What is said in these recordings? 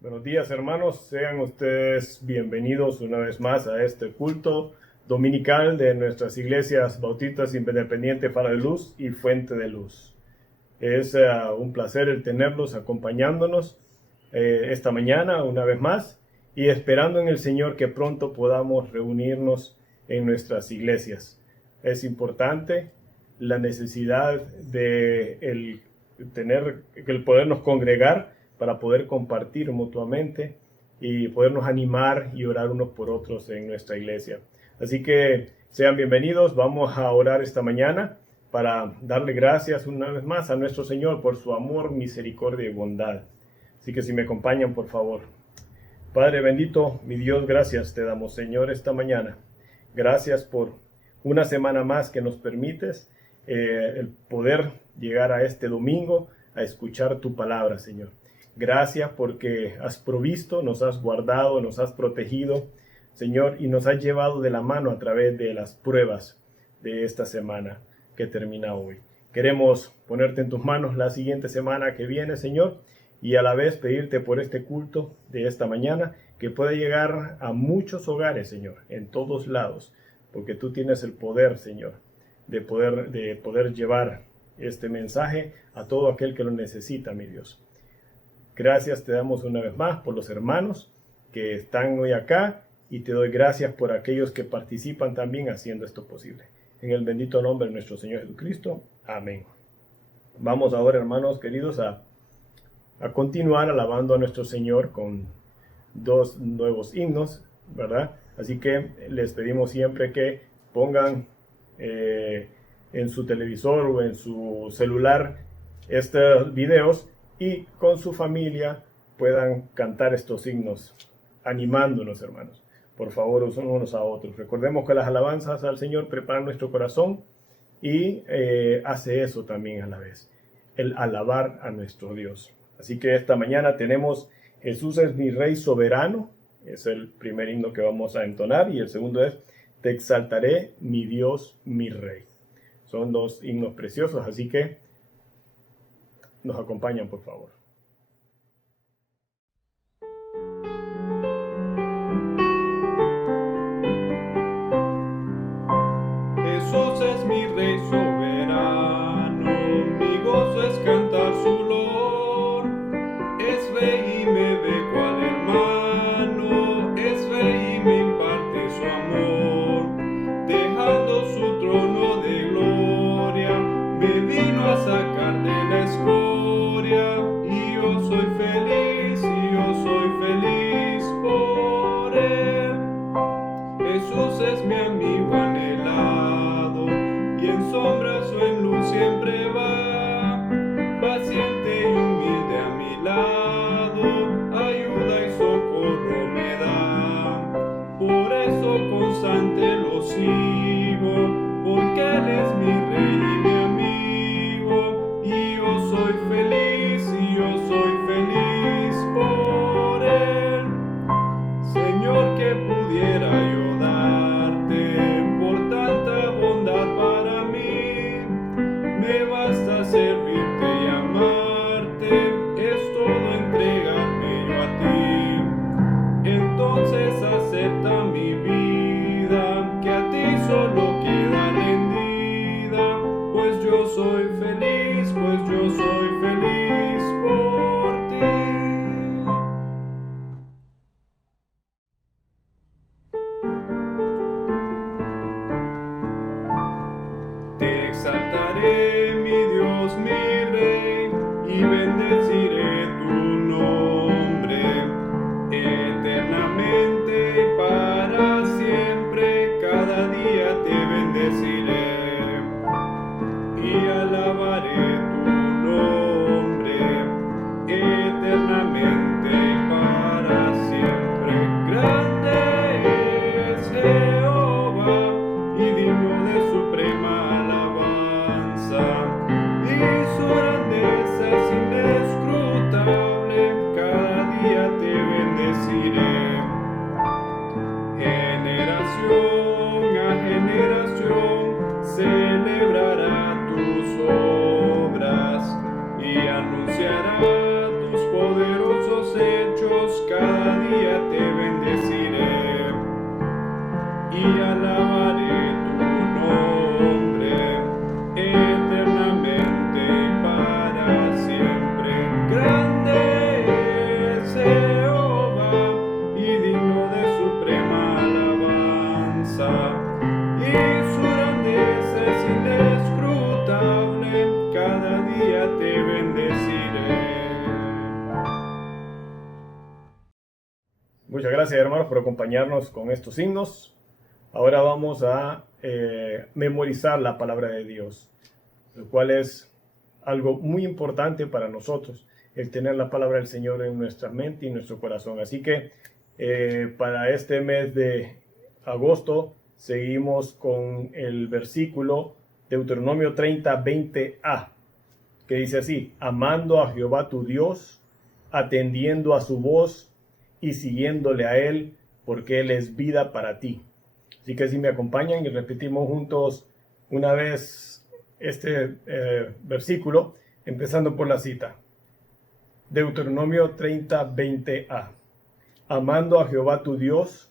Buenos días, hermanos. Sean ustedes bienvenidos una vez más a este culto dominical de nuestras iglesias bautistas Independiente Faro de Luz y Fuente de Luz. Es un placer el tenerlos acompañándonos esta mañana una vez más y esperando en el Señor que pronto podamos reunirnos en nuestras iglesias. Es importante la necesidad de el podernos congregar para poder compartir mutuamente y podernos animar y orar unos por otros en nuestra iglesia. Así que sean bienvenidos. Vamos a orar esta mañana para darle gracias una vez más a nuestro Señor por su amor, misericordia y bondad. Así que si me acompañan, por favor. Padre bendito, mi Dios, gracias te damos, Señor, esta mañana. Gracias por una semana más que nos permites el poder llegar a este domingo a escuchar tu palabra, Señor. Gracias porque has provisto, nos has guardado, nos has protegido, Señor, y nos has llevado de la mano a través de las pruebas de esta semana que termina hoy. Queremos ponerte en tus manos la siguiente semana que viene, Señor, y a la vez pedirte por este culto de esta mañana que pueda llegar a muchos hogares, Señor, en todos lados, porque tú tienes el poder, Señor, de poder llevar este mensaje a todo aquel que lo necesita, mi Dios. Gracias te damos una vez más por los hermanos que están hoy acá y te doy gracias por aquellos que participan también haciendo esto posible. En el bendito nombre de nuestro Señor Jesucristo. Amén. Vamos ahora, hermanos queridos, a continuar alabando a nuestro Señor con dos nuevos himnos, ¿verdad? Así que les pedimos siempre que pongan en su televisor o en su celular estos videos y con su familia puedan cantar estos himnos, animándonos, hermanos. Por favor, unos a otros. Recordemos que las alabanzas al Señor preparan nuestro corazón y hace eso también a la vez, el alabar a nuestro Dios. Así que esta mañana tenemos Jesús es mi Rey soberano, es el primer himno que vamos a entonar, y el segundo es Te exaltaré, mi Dios, mi Rey. Son dos himnos preciosos, así que nos acompañan, por favor. Jesús es mi Rey soberano, mi gozo es cantar su loor. Es Rey y me ve cual hermano, es Rey y me imparte su amor. Dejando su trono de gloria, me vino a sacar de la escoria. Y yo soy feliz por él. Jesús es mi amigo anhelado, y en sombras o en luz siempre va, paciente y humilde a mi lado, ayuda y socorro me da. Por eso constante lo sigo, porque Él es mi Rey y mi amigo, y yo soy feliz por Él. Señor, que pudiera yo darte por tanta bondad para mí, me basta servirte y amarte, es todo entregarme yo a ti. Entonces acepta mi vida, que a ti solo queda rendida, pues yo soy feliz por ti. Te exaltaré, mi Dios, mi Rey, y bendeciré tu nombre eternamente y para siempre. Cada día te bendeciré y alabaré tu nombre eternamente y para siempre. Grande es Jehová y digno de suprema alabanza, y su grandeza es inescrutable. Cada día te bendeciré. Generación a generación celebrará tus obras y anunciará tus poderosos hechos gracias, hermanos, por acompañarnos con estos himnos. Ahora vamos a memorizar la palabra de Dios, lo cual es algo muy importante para nosotros, el tener la palabra del Señor en nuestra mente y en nuestro corazón. Así que para este mes de agosto seguimos con el versículo Deuteronomio 30, 20a, que dice así: amando a Jehová tu Dios, atendiendo a su voz y siguiéndole a Él, porque Él es vida para ti. Así que si me acompañan y repetimos juntos una vez este versículo, empezando por la cita. Deuteronomio 30, 20a. Amando a Jehová tu Dios,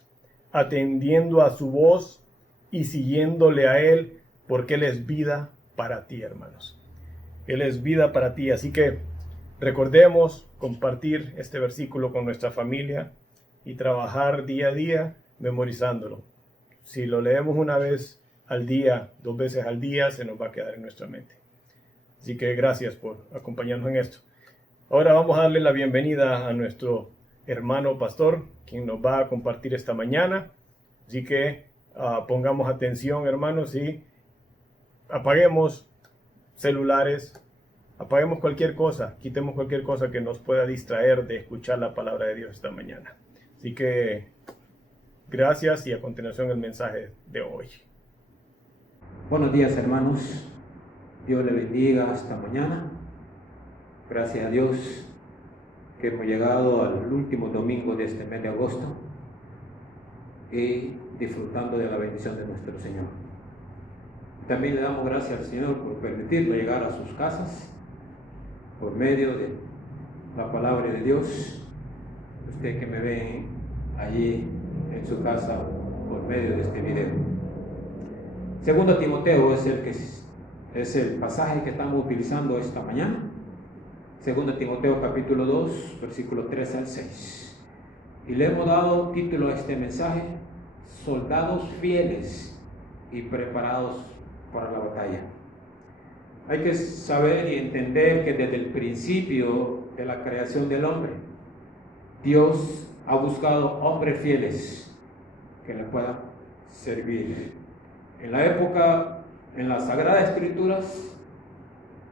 atendiendo a su voz y siguiéndole a Él, porque Él es vida para ti, hermanos. Él es vida para ti. Así que recordemos compartir este versículo con nuestra familia y trabajar día a día memorizándolo. Si lo leemos una vez al día, 2 veces al día, se nos va a quedar en nuestra mente. Así que gracias por acompañarnos en esto. Ahora vamos a darle la bienvenida a nuestro hermano pastor, quien nos va a compartir esta mañana. Así que pongamos atención, hermanos, y apaguemos celulares, apaguemos cualquier cosa, quitemos cualquier cosa que nos pueda distraer de escuchar la palabra de Dios esta mañana. Así que gracias, y a continuación el mensaje de hoy. Buenos días, hermanos. Dios le bendiga hasta mañana. Gracias a Dios que hemos llegado al último domingo de este mes de agosto y disfrutando de la bendición de nuestro Señor. También le damos gracias al Señor por permitirnos llegar a sus casas por medio de la palabra de Dios. Usted que me ve allí en su casa por medio de este video. Segundo Timoteo es el pasaje que estamos utilizando esta mañana. Segundo Timoteo capítulo 2, versículo 3 al 6. Y le hemos dado título a este mensaje: soldados fieles y preparados para la batalla. Hay que saber y entender que desde el principio de la creación del hombre, Dios ha buscado hombres fieles que le puedan servir. En la época, en las Sagradas Escrituras,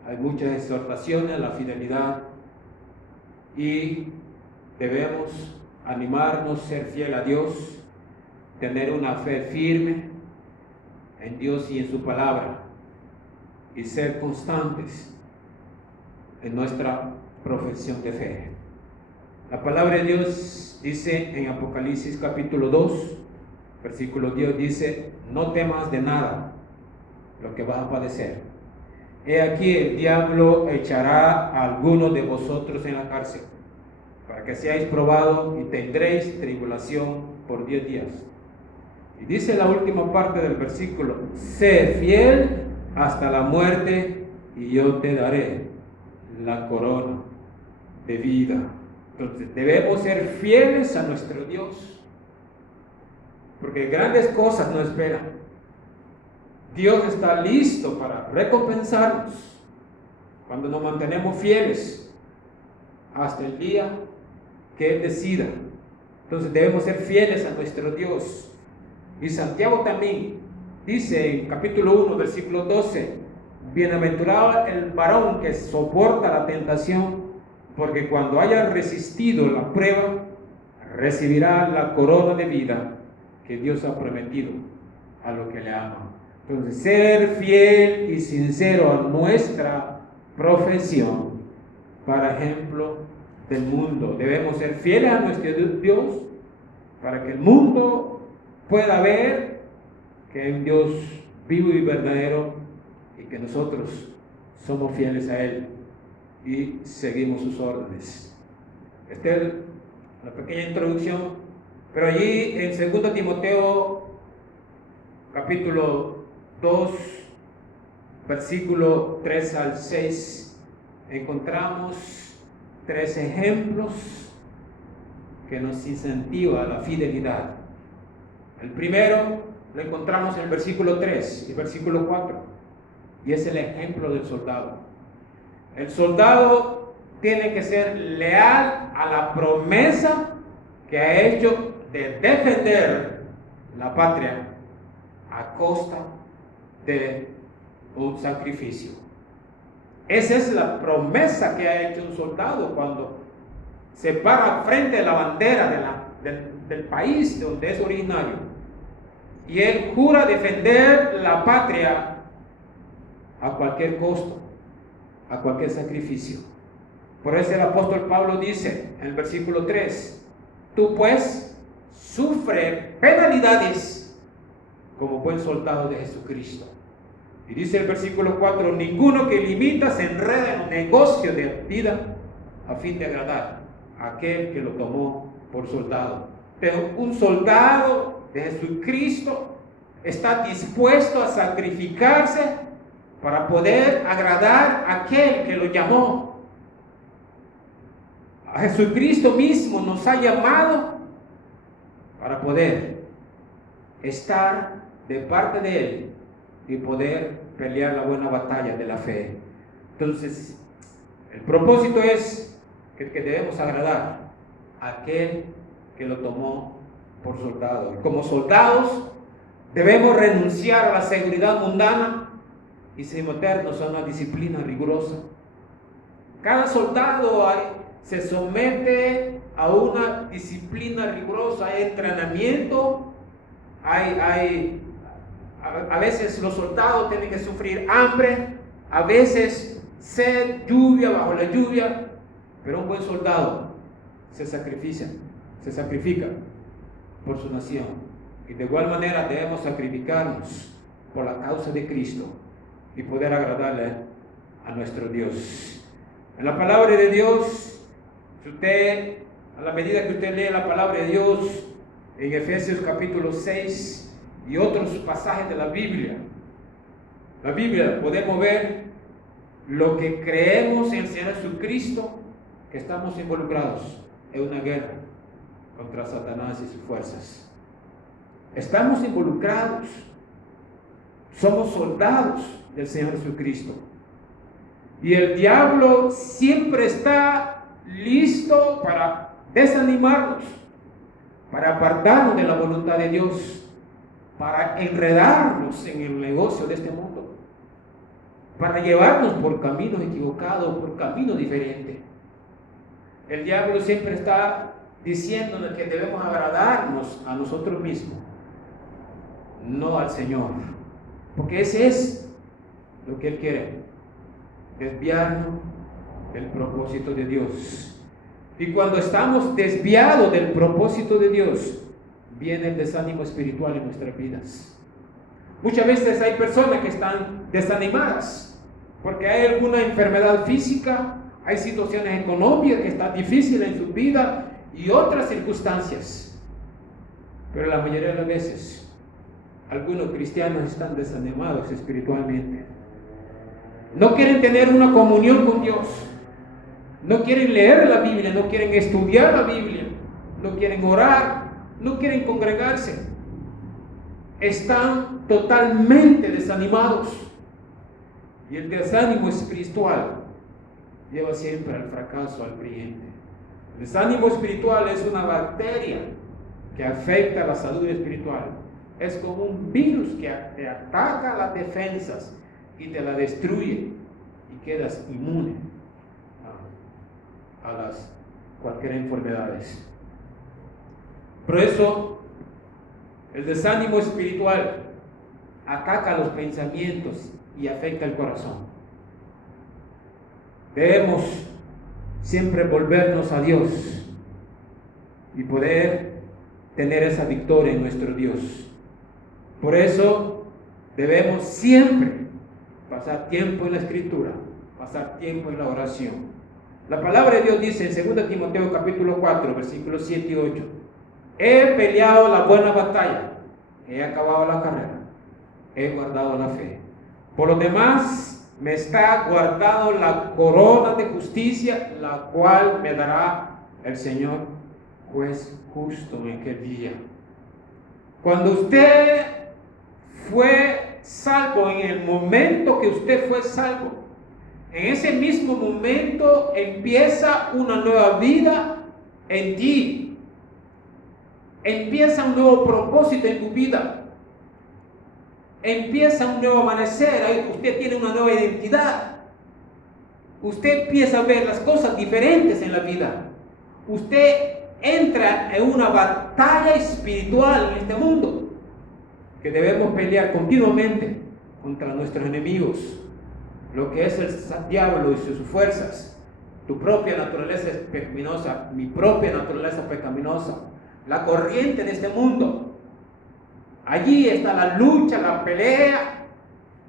hay muchas exhortaciones a la fidelidad y debemos animarnos, ser fiel a Dios, tener una fe firme en Dios y en su palabra y ser constantes en nuestra profesión de fe. La palabra de Dios dice en Apocalipsis capítulo 2, versículo 10, dice: no temas de nada lo que vas a padecer. He aquí el diablo echará a algunos de vosotros en la cárcel, para que seáis probados y tendréis tribulación por 10 días. Y dice la última parte del versículo: sé fiel hasta la muerte y yo te daré la corona de vida. Entonces debemos ser fieles a nuestro Dios, porque grandes cosas nos esperan. Dios está listo para recompensarnos cuando nos mantenemos fieles hasta el día que Él decida. Entonces debemos ser fieles a nuestro Dios. Y Santiago también dice en capítulo 1, versículo 12: bienaventurado el varón que soporta la tentación, porque cuando haya resistido la prueba, recibirá la corona de vida que Dios ha prometido a los que le aman. Entonces, ser fiel y sincero a nuestra profesión, para ejemplo del mundo. Debemos ser fieles a nuestro Dios para que el mundo pueda ver que hay un Dios vivo y verdadero y que nosotros somos fieles a Él y seguimos sus órdenes. Esta es la pequeña introducción, pero allí en 2 Timoteo capítulo 2, versículo 3 al 6, encontramos 3 ejemplos que nos incentivan a la fidelidad. El primero lo encontramos en el versículo 3 y versículo 4, y es el ejemplo del soldado. El soldado tiene que ser leal a la promesa que ha hecho de defender la patria a costa de un sacrificio. Esa es la promesa que ha hecho un soldado cuando se para frente a la bandera del país donde es originario. Y él jura defender la patria a cualquier costo, a cualquier sacrificio. Por eso el apóstol Pablo dice en el versículo 3, tú pues sufre penalidades como buen soldado de Jesucristo. Y dice el versículo 4, ninguno que limita se enreda en un negocio de vida a fin de agradar a aquel que lo tomó por soldado. Pero un soldado de Jesucristo está dispuesto a sacrificarse para poder agradar a aquel que lo llamó. A Jesucristo mismo nos ha llamado para poder estar de parte de Él y poder pelear la buena batalla de la fe. Entonces, el propósito es que debemos agradar a aquel que lo tomó por soldado. Y como soldados, debemos renunciar a la seguridad mundana y someternos a una disciplina rigurosa. Cada soldado se somete a una disciplina rigurosa, hay entrenamiento, a veces los soldados tienen que sufrir hambre, a veces sed, lluvia, bajo la lluvia, pero un buen soldado se sacrifica por su nación. Y de igual manera debemos sacrificarnos por la causa de Cristo y poder agradarle a nuestro Dios. En la palabra de Dios, si usted, a la medida que usted lee la palabra de Dios en Efesios capítulo 6 y otros pasajes de la Biblia podemos ver lo que creemos en el Señor Jesucristo, que estamos involucrados en una guerra contra Satanás y sus fuerzas. Estamos involucrados, somos soldados del Señor Jesucristo. Y el diablo siempre está listo para desanimarnos, para apartarnos de la voluntad de Dios, para enredarnos en el negocio de este mundo, para llevarnos por caminos equivocados, por caminos diferentes. El diablo siempre está diciéndonos que debemos agradarnos a nosotros mismos, no al Señor, porque ese es lo que Él quiere, desviarnos del propósito de Dios. Y cuando estamos desviados del propósito de Dios, viene el desánimo espiritual en nuestras vidas. Muchas veces hay personas que están desanimadas porque hay alguna enfermedad física, hay situaciones económicas que están difíciles en su vida y otras circunstancias. Pero la mayoría de las veces, algunos cristianos están desanimados espiritualmente. No quieren tener una comunión con Dios. No quieren leer la Biblia, no quieren estudiar la Biblia, no quieren orar, no quieren congregarse. Están totalmente desanimados. Y el desánimo espiritual lleva siempre al fracaso, al creyente. El desánimo espiritual es una bacteria que afecta a la salud espiritual. Es como un virus que te ataca las defensas y te la destruye y quedas inmune a las cualquier enfermedades. Por eso el desánimo espiritual ataca los pensamientos y afecta el corazón. Debemos siempre volvernos a Dios y poder tener esa victoria en nuestro Dios. Por eso debemos siempre pasar tiempo en la Escritura, pasar tiempo en la oración. La palabra de Dios dice en 2 Timoteo capítulo 4, versículos 7 y 8: he peleado la buena batalla, he acabado la carrera, he guardado la fe. Por lo demás, me está guardado la corona de justicia, la cual me dará el Señor, juez justo en aquel día. Cuando usted fue salvo, en el momento que usted fue salvo, en ese mismo momento empieza una nueva vida en ti. empieza un nuevo propósito en tu vida. Empieza un nuevo amanecer. Ahí usted tiene una nueva identidad. Usted empieza a ver las cosas diferentes en la vida. Usted entra en una batalla espiritual en este mundo, que debemos pelear continuamente contra nuestros enemigos, lo que es el diablo y sus fuerzas. Tu propia naturaleza es pecaminosa, mi propia naturaleza es pecaminosa, la corriente de este mundo. Allí está la lucha, la pelea,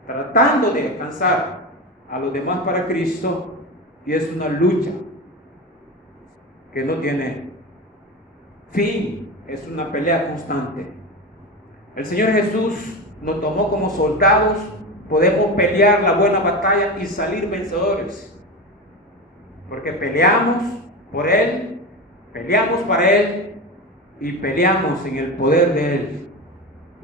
tratando de alcanzar a los demás para Cristo, y es una lucha que no tiene fin, es una pelea constante. El Señor Jesús nos tomó como soldados, podemos pelear la buena batalla y salir vencedores, porque peleamos por Él, peleamos para Él y peleamos en el poder de Él.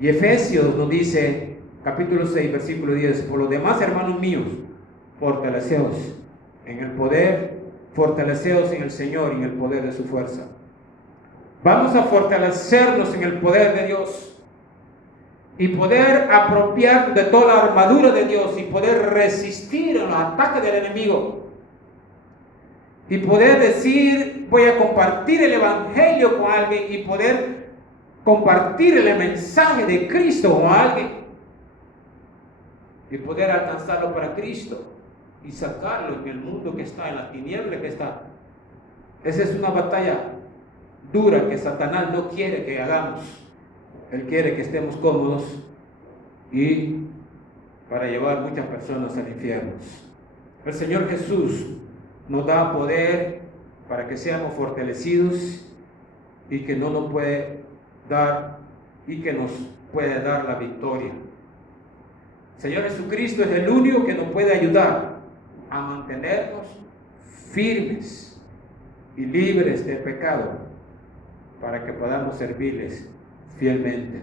Y Efesios nos dice, capítulo 6, versículo 10, por los demás, hermanos míos, fortaleceos en el poder, fortaleceos en el Señor y en el poder de su fuerza. Vamos a fortalecernos en el poder de Dios y poder apropiar de toda la armadura de Dios y poder resistir a los ataques del enemigo y poder decir, voy a compartir el evangelio con alguien y poder compartir el mensaje de Cristo con alguien y poder alcanzarlo para Cristo y sacarlo en el mundo que está, en la tiniebla que está. Esa es una batalla dura que Satanás no quiere que hagamos. Él quiere que estemos cómodos y para llevar muchas personas al infierno. El Señor Jesús nos da poder para que seamos fortalecidos y que no nos puede dar y que nos puede dar la victoria. El Señor Jesucristo es el único que nos puede ayudar a mantenernos firmes y libres del pecado para que podamos servirles fielmente.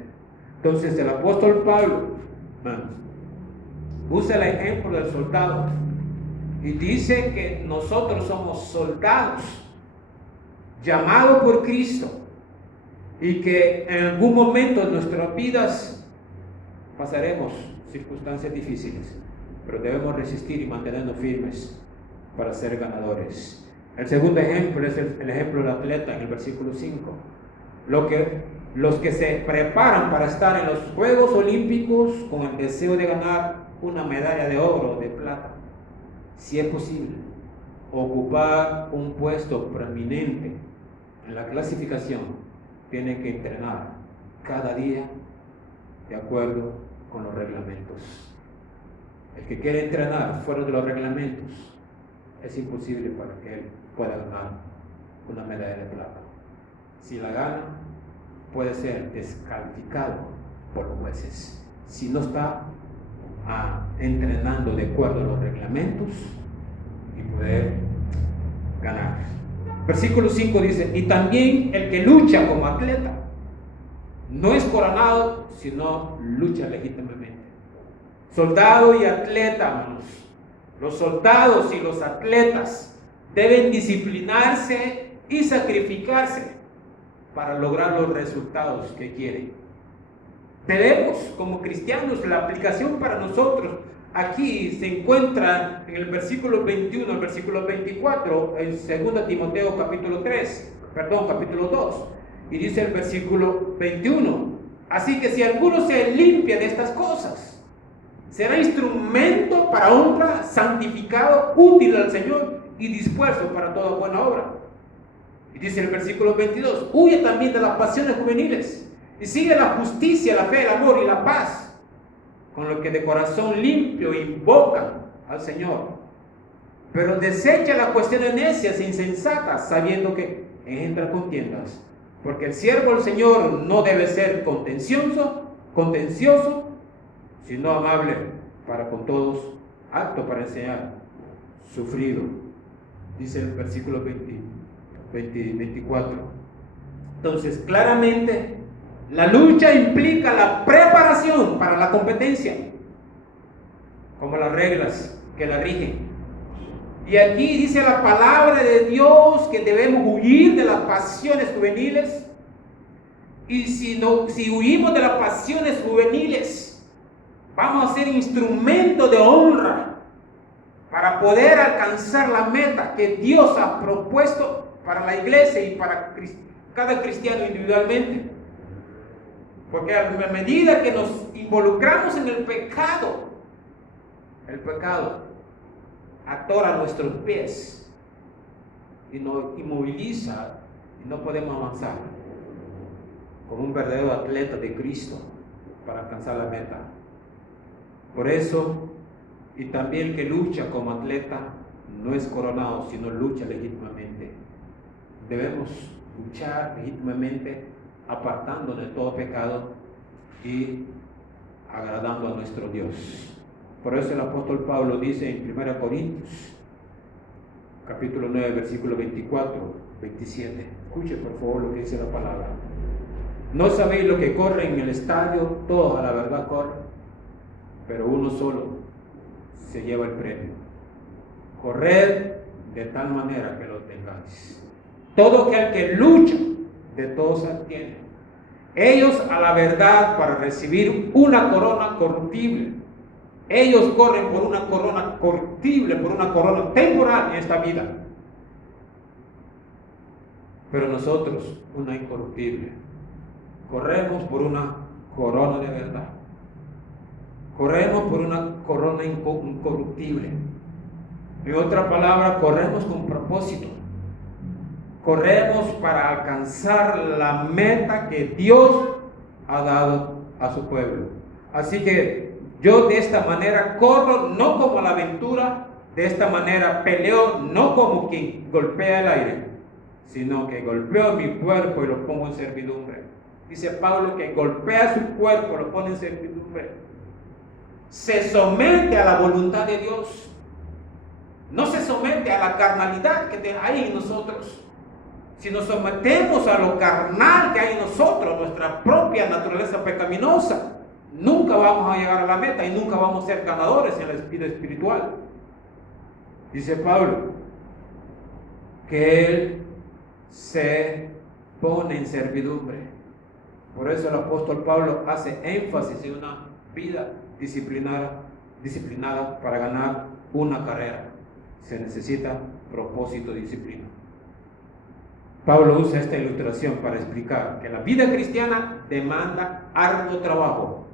Entonces el apóstol Pablo, hermanos, usa el ejemplo del soldado y dice que nosotros somos soldados llamados por Cristo y que en algún momento de nuestras vidas pasaremos circunstancias difíciles, pero debemos resistir y mantenernos firmes para ser ganadores. El segundo ejemplo es el ejemplo del atleta en el versículo 5. Los que se preparan para estar en los Juegos Olímpicos con el deseo de ganar una medalla de oro o de plata, si es posible, ocupar un puesto prominente en la clasificación, tienen que entrenar cada día de acuerdo con los reglamentos. El que quiere entrenar fuera de los reglamentos, es imposible para que él pueda ganar una medalla de plata. Si la gana, puede ser descalificado por los jueces. Si no está entrenando de acuerdo a los reglamentos y poder ganar. Versículo 5 dice, y también el que lucha como atleta no es coronado, sino lucha legítimamente. Soldado y atleta, hermanos. Los soldados y los atletas deben disciplinarse y sacrificarse para lograr los resultados que quieren. Debemos, como cristianos, la aplicación para nosotros aquí se encuentra en el versículo 21, el versículo 24, en 2 Timoteo capítulo 2, y dice el versículo 21, así que si alguno se limpia de estas cosas, será instrumento para honra, santificado, útil al Señor y dispuesto para toda buena obra. Y dice el versículo 22, huye también de las pasiones juveniles y sigue la justicia, la fe, el amor y la paz, con lo que de corazón limpio invocan al Señor. Pero desecha las cuestiones necias e insensatas, sabiendo que engendran contiendas, porque el siervo del Señor no debe ser contencioso, sino amable para con todos, apto para enseñar, sufrido. Dice el versículo 24. Entonces, claramente, la lucha implica la preparación para la competencia, como las reglas que la rigen. Y aquí dice la palabra de Dios que debemos huir de las pasiones juveniles Y si huimos de las pasiones juveniles, vamos a ser instrumento de honra para poder alcanzar la meta que Dios ha propuesto para la iglesia y para cada cristiano individualmente. Porque a medida que nos involucramos en el pecado atora nuestros pies y nos inmoviliza y no podemos avanzar como un verdadero atleta de Cristo para alcanzar la meta. Por eso, y también el que lucha como atleta no es coronado, sino lucha legítimamente. Debemos luchar legítimamente, apartándonos de todo pecado y agradando a nuestro Dios. Por eso el apóstol Pablo dice en 1 Corintios, capítulo 9, versículo 24, 27. Escuche por favor lo que dice la palabra. ¿No sabéis lo que corre en el estadio? Todos a la verdad corren, pero uno solo se lleva el premio. Corred de tal manera que lo tengáis. Todo aquel que lucha, de todos tiene. Ellos a la verdad para recibir una corona corruptible. Ellos corren por una corona corruptible, por una corona temporal en esta vida. Pero nosotros, una incorruptible. Corremos por una corona de verdad. Corremos por una corona incorruptible. En otra palabra, corremos con propósito. Corremos para alcanzar la meta que Dios ha dado a su pueblo. Así que yo de esta manera corro, no como la aventura, de esta manera peleo, no como quien golpea el aire, sino que golpeo mi cuerpo y lo pongo en servidumbre. Dice Pablo que golpea su cuerpo, lo pone en servidumbre. Se somete a la voluntad de Dios. No se somete a la carnalidad que hay en nosotros. Si nos sometemos a lo carnal que hay en nosotros, nuestra propia naturaleza pecaminosa, nunca vamos a llegar a la meta y nunca vamos a ser ganadores en la vida espiritual. Dice Pablo que él se pone en servidumbre. Por eso el apóstol Pablo hace énfasis en una vida disciplinada para ganar una carrera. Se necesita propósito y disciplina. Pablo usa esta ilustración para explicar que la vida cristiana demanda arduo trabajo,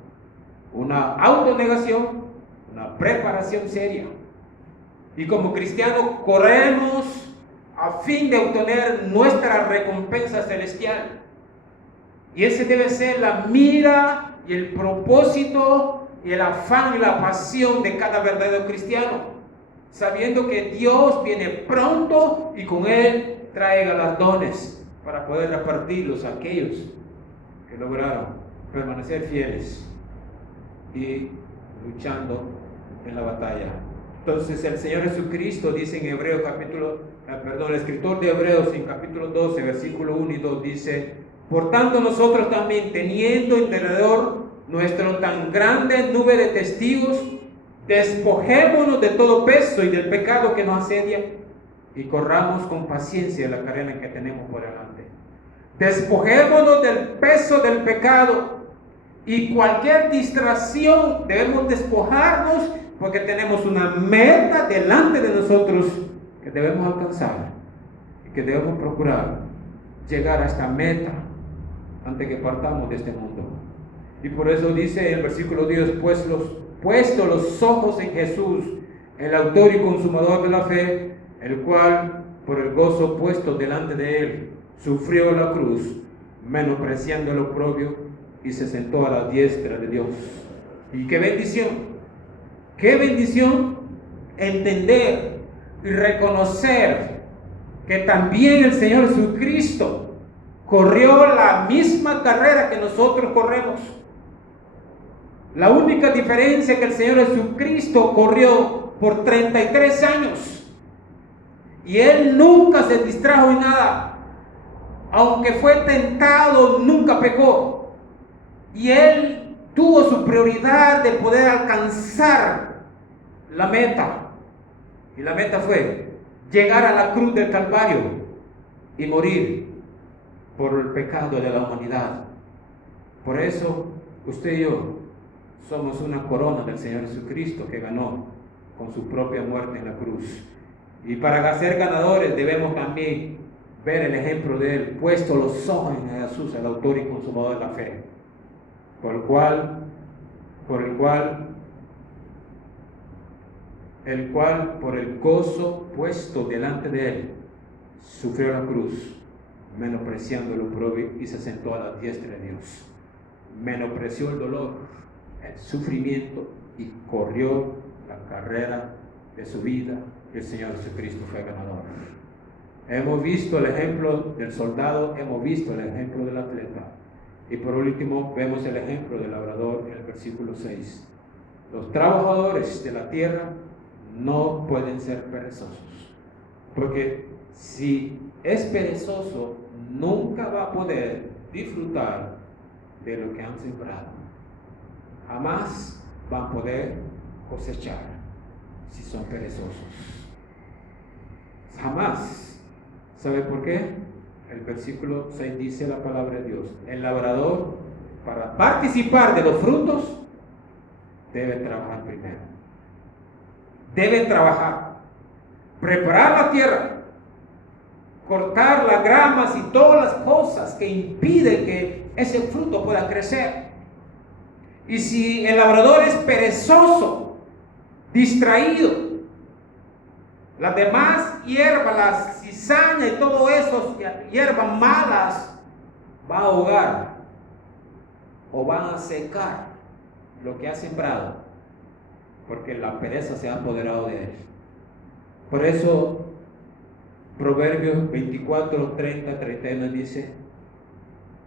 una autonegación, una preparación seria. Y como cristianos corremos a fin de obtener nuestra recompensa celestial. Y ese debe ser la mira y el propósito y el afán y la pasión de cada verdadero cristiano, sabiendo que Dios viene pronto y con Él trae galardones para poder repartirlos a aquellos que lograron permanecer fieles y luchando en la batalla. Entonces el Señor Jesucristo dice en Hebreos el escritor de Hebreos en capítulo 12, versículo 1 y 2 dice: por tanto nosotros también, teniendo en derredor nuestra tan grande nube de testigos, despojémonos de todo peso y del pecado que nos asedia y corramos con paciencia la carrera que tenemos por delante. Despojémonos del peso del pecado y cualquier distracción debemos despojarnos, porque tenemos una meta delante de nosotros que debemos alcanzar y que debemos procurar llegar a esta meta antes que partamos de este mundo. Y por eso dice en el versículo 10, puesto los ojos en Jesús, el autor y consumador de la fe, el cual por el gozo puesto delante de él sufrió la cruz, menospreciando el oprobio, y se sentó a la diestra de Dios. Y qué bendición entender y reconocer que también el Señor Jesucristo corrió la misma carrera que nosotros corremos. La única diferencia es que el Señor Jesucristo corrió por 33 años y Él nunca se distrajo en nada. Aunque fue tentado, nunca pecó. Y Él tuvo su prioridad de poder alcanzar la meta. Y la meta fue llegar a la cruz del Calvario y morir por el pecado de la humanidad. Por eso, usted y yo somos una corona del Señor Jesucristo que ganó con su propia muerte en la cruz. Y para ser ganadores debemos también ver el ejemplo de Él, puesto los ojos en Jesús, el autor y consumador de la fe, por el cual, por el gozo puesto delante de Él, sufrió la cruz, menospreciando el oprobio y se sentó a la diestra de Dios. Menospreció el dolor, el sufrimiento y corrió la carrera de su vida, y el Señor Jesucristo fue ganador. Hemos visto el ejemplo del soldado, hemos visto el ejemplo del atleta, y por último vemos el ejemplo del labrador en el versículo 6. Los trabajadores de la tierra no pueden ser perezosos, porque si es perezoso nunca va a poder disfrutar de lo que han sembrado. Jamás van a poder cosechar si son perezosos. Jamás. ¿Sabe por qué? El versículo 6 dice la palabra de Dios: el labrador, para participar de los frutos, debe trabajar primero. Debe trabajar, preparar la tierra, cortar las gramas y todas las cosas que impiden que ese fruto pueda crecer. Y si el labrador es perezoso, distraído, las demás hierbas, la cizaña y todo eso, hierbas malas, va a ahogar o van a secar lo que ha sembrado, porque la pereza se ha apoderado de él. Por eso Proverbios 24, 30, 31 dice: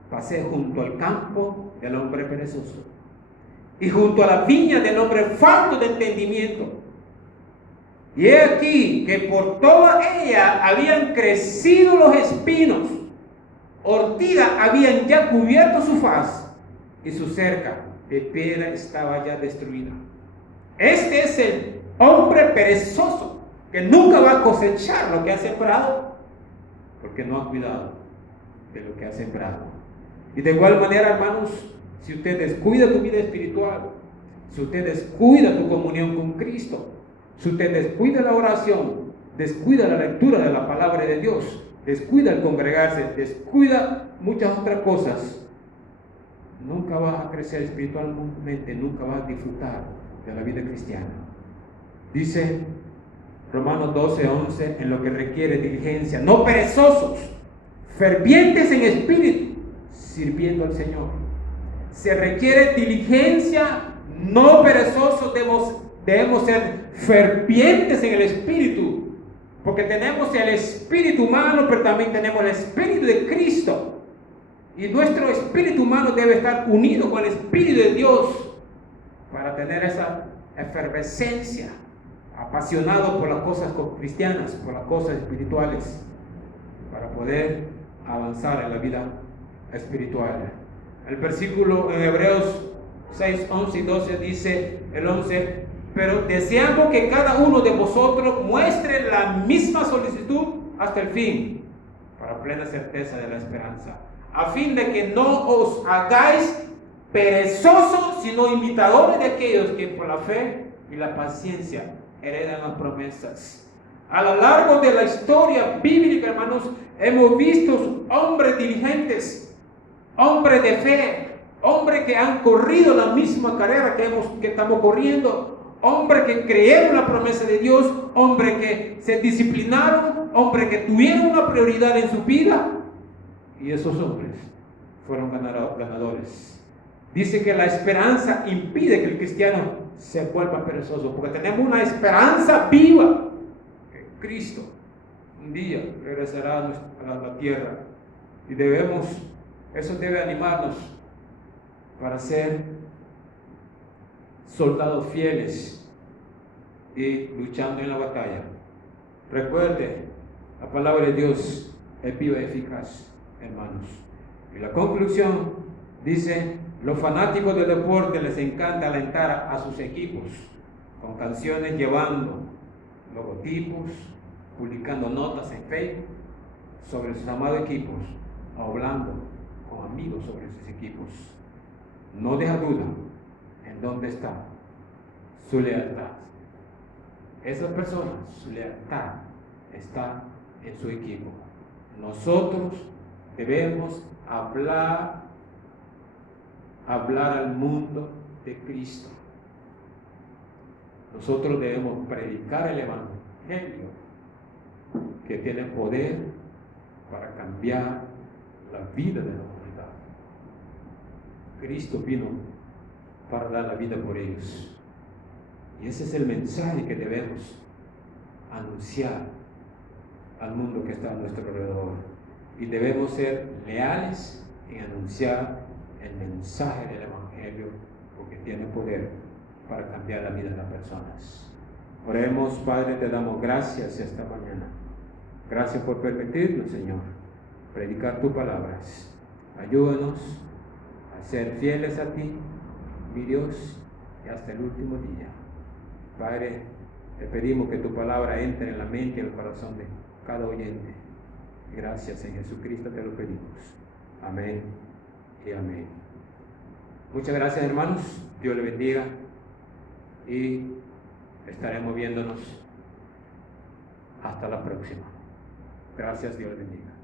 pasé junto al campo del hombre perezoso y junto a la viña del hombre falto de entendimiento. Y he aquí que por toda ella habían crecido los espinos, ortigas habían ya cubierto su faz, y su cerca de piedra estaba ya destruida. Este es el hombre perezoso que nunca va a cosechar lo que ha sembrado, porque no ha cuidado de lo que ha sembrado. Y de igual manera, hermanos, si usted descuida tu vida espiritual, si usted descuida tu comunión con Cristo, si usted descuida la oración, descuida la lectura de la palabra de Dios, descuida el congregarse, descuida muchas otras cosas, nunca vas a crecer espiritualmente, nunca vas a disfrutar de la vida cristiana. Dice Romanos 12, 11, en lo que requiere diligencia, no perezosos, fervientes en espíritu, sirviendo al Señor. Se requiere diligencia, no perezosos, debemos ser fervientes en el espíritu, porque tenemos el espíritu humano, pero también tenemos el espíritu de Cristo, y nuestro espíritu humano debe estar unido con el espíritu de Dios para tener esa efervescencia, apasionado por las cosas cristianas, por las cosas espirituales, para poder avanzar en la vida espiritual. El versículo en Hebreos 6, 11 y 12 dice, el 11: pero deseamos que cada uno de vosotros muestre la misma solicitud hasta el fin, para plena certeza de la esperanza, a fin de que no os hagáis perezosos, sino imitadores de aquellos que por la fe y la paciencia heredan las promesas. A lo largo de la historia bíblica, hermanos, hemos visto hombres diligentes, hombres de fe, hombres que han corrido la misma carrera que estamos corriendo, hombres que creyeron la promesa de Dios, hombres que se disciplinaron, hombres que tuvieron una prioridad en su vida, y esos hombres fueron ganadores. Dice que la esperanza impide que el cristiano se vuelva perezoso, porque tenemos una esperanza viva, que Cristo un día regresará a la tierra, y eso debe animarnos para ser soldados fieles y luchando en la batalla. Recuerde, la palabra de Dios es viva y eficaz, hermanos. Y la conclusión dice: los fanáticos del deporte les encanta alentar a sus equipos con canciones, llevando logotipos, publicando notas en Facebook sobre sus amados equipos, hablando con amigos sobre sus equipos. no deja duda en dónde está su lealtad. Esas personas, su lealtad está en su equipo. Nosotros debemos hablar al mundo de Cristo. Nosotros debemos predicar el Evangelio que tiene poder para cambiar la vida de la humanidad. Cristo vino para dar la vida por ellos. Y ese es el mensaje que debemos anunciar al mundo que está a nuestro alrededor. Y debemos ser leales en anunciar el mensaje del Evangelio, porque tiene poder para cambiar la vida de las personas. Oremos. Padre, te damos gracias esta mañana. Gracias por permitirnos, Señor, predicar tus palabras. Ayúdanos a ser fieles a ti, mi Dios, y hasta el último día. Padre, te pedimos que tu palabra entre en la mente y el corazón de cada oyente. Gracias en Jesucristo te lo pedimos. Amén y amén. Muchas gracias, hermanos. Dios le bendiga y estaremos viéndonos hasta la próxima. Gracias, Dios le bendiga.